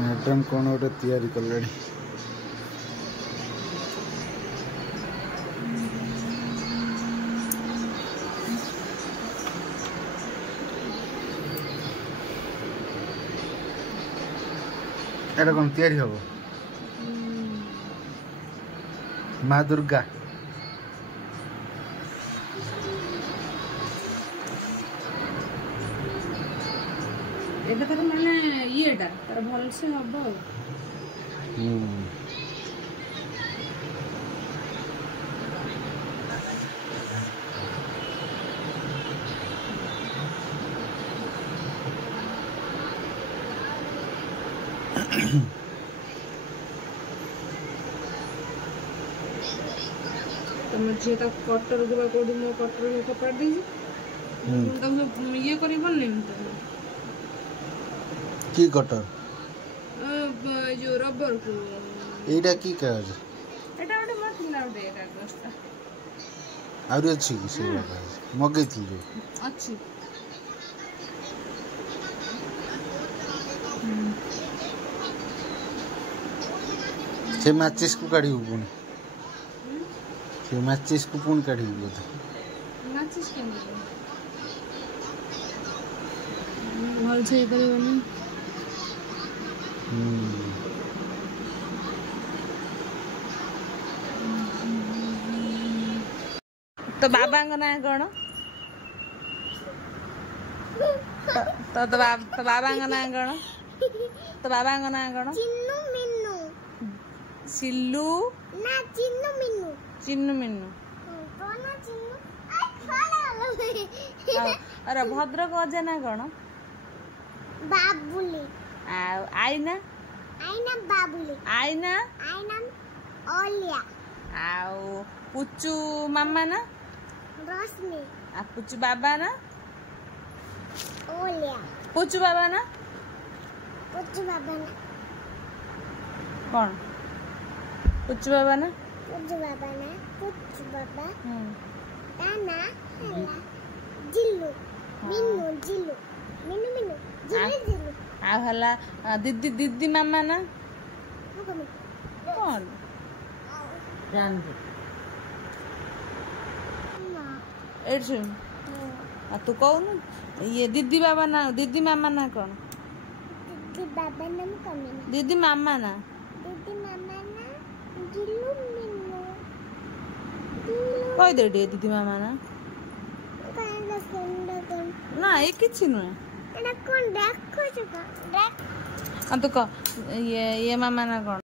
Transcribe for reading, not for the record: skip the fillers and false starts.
madam कौन गोटे तैयारी कले एटा कौन तैयारी हम माँ दुर्गा एटा तर माने येटा तर भल से हबो तुम जे तक कटर गुबा कोडी मो कटर में कपड़ दी तुम ये करी बनले की कटर जो रबर को एटा की काज एटा ओटे मथिला ओटे एटा गस्ता आउर अछि की से मगे थी जो अछि से मैचिस को काढी पुणी से मैचिस को पुणी काढी बोध मैचिस के भल से करबनी तो बाबा ना कौन तो बाबा ना कौन तो बाबा ना कौन चिन्नू मिन्नू सिल्लू ना चिन्नू मिन्नू चिन्नू मिन्नू कौन चिन्नू आ अरे भद्रक अजा ना कौन बाबुली आईना आईना बाबुली आईना आईना ओलिया आउ पुचू मामा ना रोशनी आ पुचू बाबा ना ओलिया पुचू बाबा ना पुच्चू बाबा ना कौन पुचू बाबा ना पुच्चू बाबा ना पुच्चू बाबा ताना हला जिल्लू मिन्नू जिल्लू मिन्नू मिन्नू जिल्लू जिल्लू आ हला दीदी दीदी मामा ना कौन जान दे एड सुन आ तू कौन ये दीदी बाबा ना दीदी मामा ना कौन दीदी बाबा नाम कौन दीदी मामा ना जिल्लू मिन्नू कह दे दीदी मामा ना कांदा संडा कौन ना ये किछि नुहे एटा कौन देखो छका देख आ तू कह ये मामा ना कौन